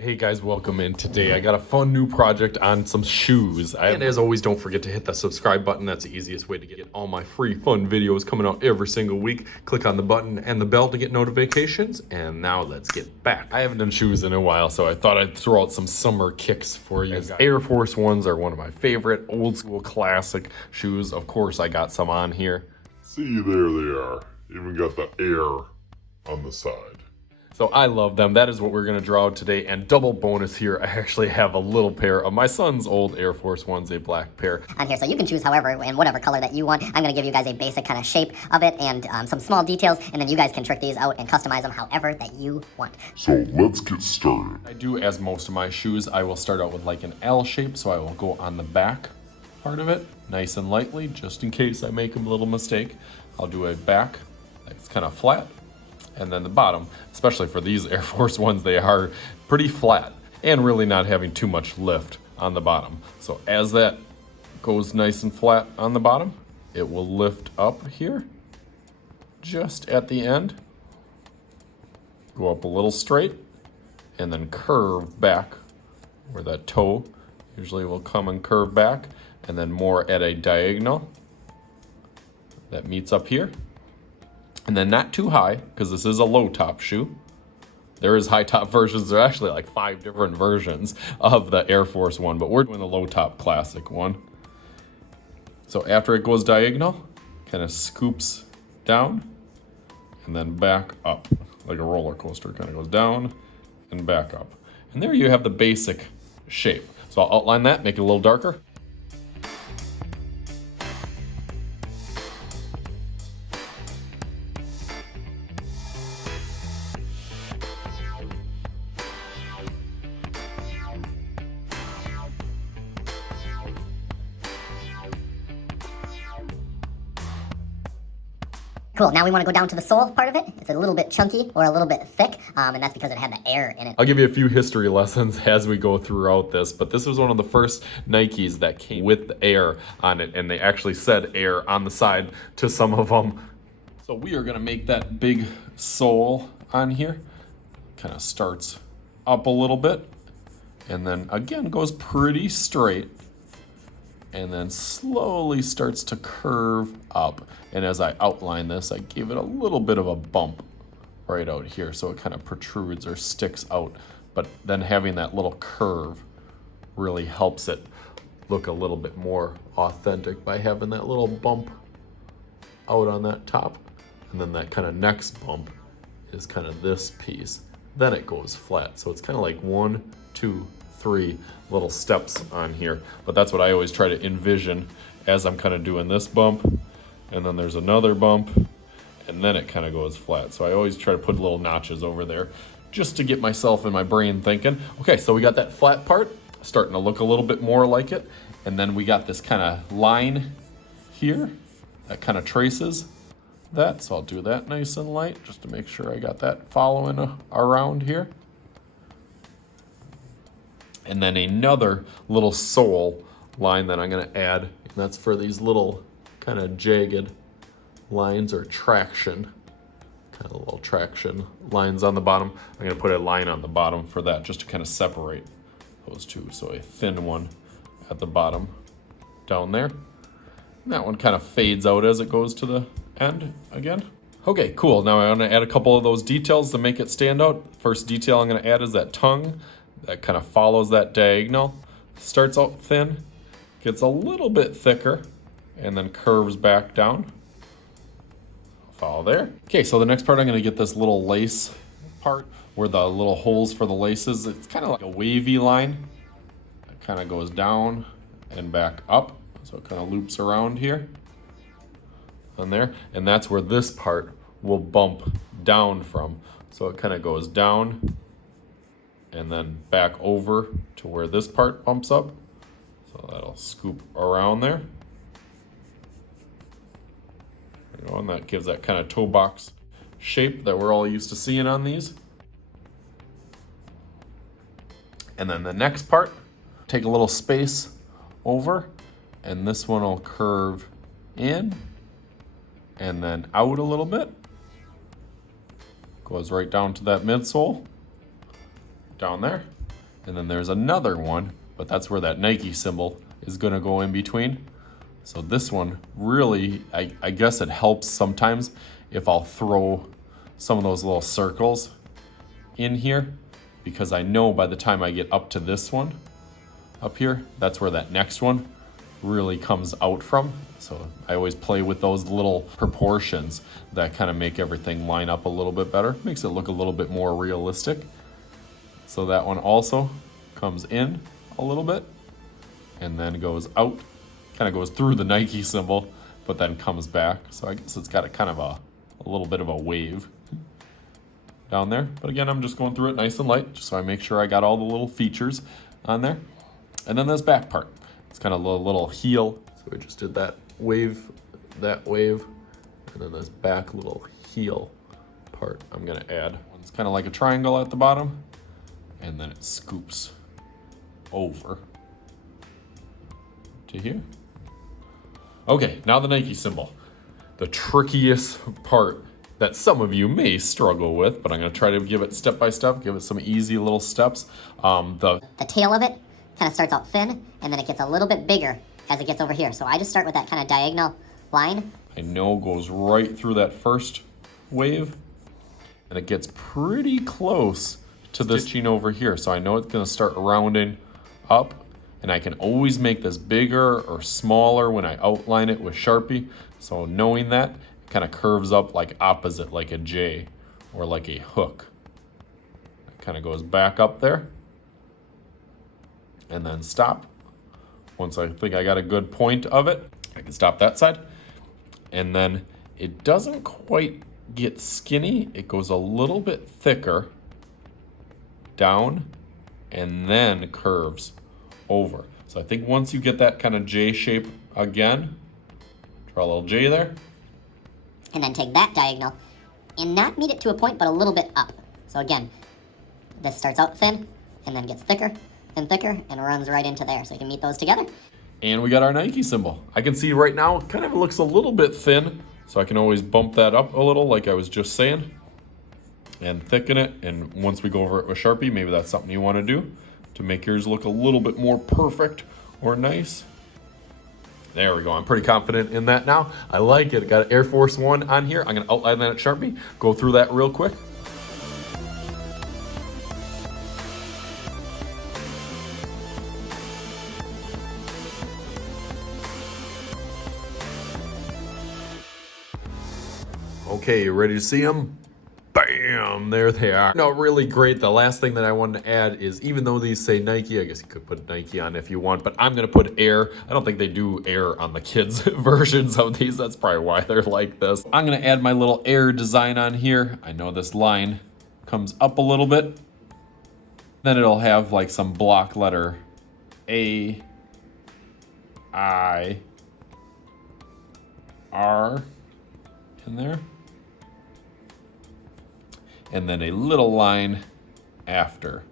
Hey guys, welcome in. Today I got a fun new project on some shoes. And as always, don't forget to hit that subscribe button. That's the easiest way to get all my free fun videos coming out every single week. Click on the button and the bell to get notifications. And now let's get back. I haven't done shoes in a while, so I thought I'd throw out some summer kicks for you. Air Force Ones are one of my favorite old school classic shoes. Of course, I got some on here. See, there they are. Even got the air on the side. So I love them. That is what we're gonna draw out today. And double bonus here, I actually have a little pair of my son's old Air Force Ones, a black pair. On here, so you can choose however and whatever color that you want. I'm gonna give you guys a basic kind of shape of it and some small details, and then you guys can trick these out and customize them however that you want. So let's get started. I do, as most of my shoes, I will start out with like an L shape, so I will go on the back part of it, nice and lightly, just in case I make a little mistake. I'll do a back that's kind of flat. And then the bottom, especially for these Air Force Ones, they are pretty flat and really not having too much lift on the bottom. So as that goes nice and flat on the bottom, it will lift up here just at the end, go up a little straight, and then curve back where that toe usually will come and curve back, and then more at a diagonal that meets up here. And then not too high, because this is a low top shoe. There is high top versions. There are actually like 5 different versions of the Air Force One, but we're doing the low top classic one. So after it goes diagonal, kind of scoops down and then back up like a roller coaster. Kind of goes down and back up. And there you have the basic shape. So I'll outline that, make it a little darker. Cool, now we want to go down to the sole part of it. It's a little bit chunky or a little bit thick, and that's because it had the air in it. I'll give you a few history lessons as we go throughout this, but this was one of the first Nikes that came with the air on it, and they actually said air on the side to some of them. So we are gonna make that big sole on here. Kind of starts up a little bit, and then again goes pretty straight, and then slowly starts to curve up. And as I outline this, I gave it a little bit of a bump right out here, so it kind of protrudes or sticks out. But then having that little curve really helps it look a little bit more authentic by having that little bump out on that top. And then that kind of next bump is kind of this piece. Then it goes flat. So it's kind of like 1, 2, 3 little steps on here. But that's what I always try to envision as I'm kind of doing this bump. And then there's another bump, and then it kind of goes flat. So I always try to put little notches over there just to get myself in my brain thinking, okay, so we got that flat part starting to look a little bit more like it. And then we got this kind of line here that kind of traces that. So I'll do that nice and light just to make sure I got that following around here. And then another little sole line that I'm gonna add, and that's for these little kind of jagged lines or traction, kind of little traction lines on the bottom. I'm gonna put a line on the bottom for that just to kind of separate those two. So a thin one at the bottom down there. And that one kind of fades out as it goes to the end again. Okay, cool. Now I'm gonna add a couple of those details to make it stand out. First detail I'm gonna add is that tongue that kind of follows that diagonal. Starts out thin, gets a little bit thicker, and then curves back down. Follow there. Okay, so the next part, I'm gonna get this little lace part where the little holes for the laces, it's kind of like a wavy line. It kind of goes down and back up. So it kind of loops around here and there. And that's where this part will bump down from. So it kind of goes down and then back over to where this part bumps up. So that'll scoop around there. And that gives that kind of toe box shape that we're all used to seeing on these. And then the next part, take a little space over, and this one will curve in and then out a little bit. Goes right down to that midsole, down there. And then there's another one, but that's where that Nike symbol is gonna go in between. So this one really, I guess it helps sometimes if I'll throw some of those little circles in here, because I know by the time I get up to this one up here, that's where that next one really comes out from. So I always play with those little proportions that kind of make everything line up a little bit better, makes it look a little bit more realistic. So that one also comes in a little bit and then goes out, kind of goes through the Nike symbol, but then comes back. So I guess it's got a kind of a little bit of a wave down there. But again, I'm just going through it nice and light, just so I make sure I got all the little features on there. And then this back part, it's kind of a little heel. So we just did that wave, and then this back little heel part I'm gonna add. It's kind of like a triangle at the bottom, and then it scoops over to here. Okay, now the Nike symbol. The trickiest part that some of you may struggle with, but I'm gonna try to give it step by step, give it some easy little steps. The tail of it kind of starts out thin, and then it gets a little bit bigger as it gets over here. So I just start with that kind of diagonal line. I know goes right through that first wave, and it gets pretty close to this stitching over here. So I know it's gonna start rounding up, and I can always make this bigger or smaller when I outline it with Sharpie. So knowing that, it kind of curves up like opposite, like a J or like a hook. It kind of goes back up there and then stop. Once I think I got a good point of it, I can stop that side. And then it doesn't quite get skinny. It goes a little bit thicker down and then curves over. So I think once you get that kind of J shape again, draw a little J there. And then take that diagonal and not meet it to a point, but a little bit up. So again, this starts out thin and then gets thicker and thicker and runs right into there. So you can meet those together. And we got our Nike symbol. I can see right now it kind of looks a little bit thin, so I can always bump that up a little like I was just saying and thicken it. And once we go over it with Sharpie, maybe that's something you want to do to make yours look a little bit more perfect or nice. There we go. I'm pretty confident in that now. I like it. Got an Air Force One on here. I'm going to outline that at Sharpie, go through that real quick. Okay, you ready to see them? Bam, there they are. No, really great. The last thing that I wanted to add is, even though these say Nike, I guess you could put Nike on if you want, but I'm gonna put Air. I don't think they do Air on the kids' versions of these. That's probably why they're like this. I'm gonna add my little Air design on here. I know this line comes up a little bit. Then it'll have like some block letter A, I, R in there. And then a little line after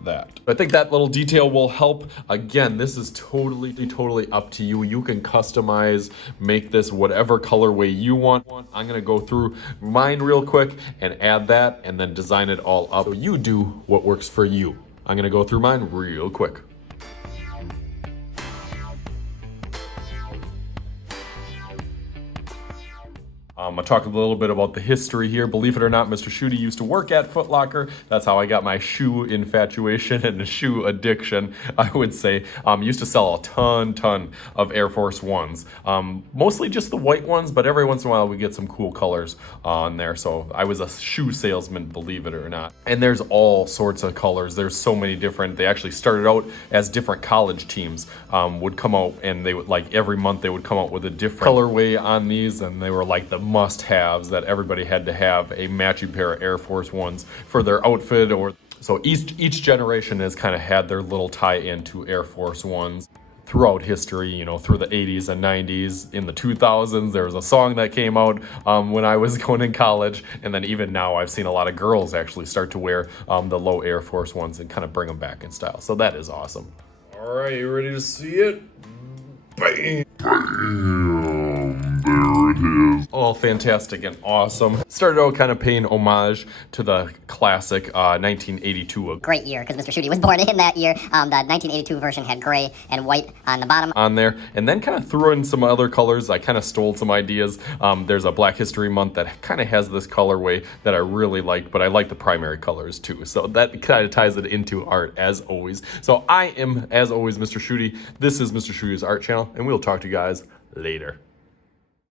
that. I think that little detail will help. Again, this is totally up to you. You can customize, make this whatever colorway you want. I'm gonna go through mine real quick and add that and then design it all up. So you do what works for you. I'm gonna go through mine real quick. I talked a little bit about the history here. Believe it or not, Mr. Shooty used to work at Foot Locker. That's how I got my shoe infatuation and shoe addiction, I would say. Used to sell a ton of Air Force Ones. Mostly just the white ones, but every once in a while we get some cool colors on there. So I was a shoe salesman, believe it or not. And there's all sorts of colors. There's so many different. They actually started out as different college teams would come out, and they would, like, every month they would come out with a different colorway on these, and they were like the must-haves that everybody had to have a matching pair of Air Force Ones for their outfit. Or so each generation has kind of had their little tie-in to Air Force Ones throughout history, you know, through the 80s and 90s. In the 2000s, there was a song that came out when I was going in college, and then even now I've seen a lot of girls actually start to wear the low Air Force Ones and kind of bring them back in style. So that is awesome. All right, you ready to see it? Bam! Bam! there it is. All fantastic and awesome. Started out kind of paying homage to the classic 1982 Great year, because Mr. Shooty was born in that year. The 1982 version had gray and white on the bottom. on there, and then kind of threw in some other colors. I kind of stole some ideas. There's a Black History Month that kind of has this colorway that I really like, but I like the primary colors too. So that kind of ties it into art as always. So I am, as always, Mr. Shooty. This is Mr. Shooty's art channel, and we'll talk to you guys later.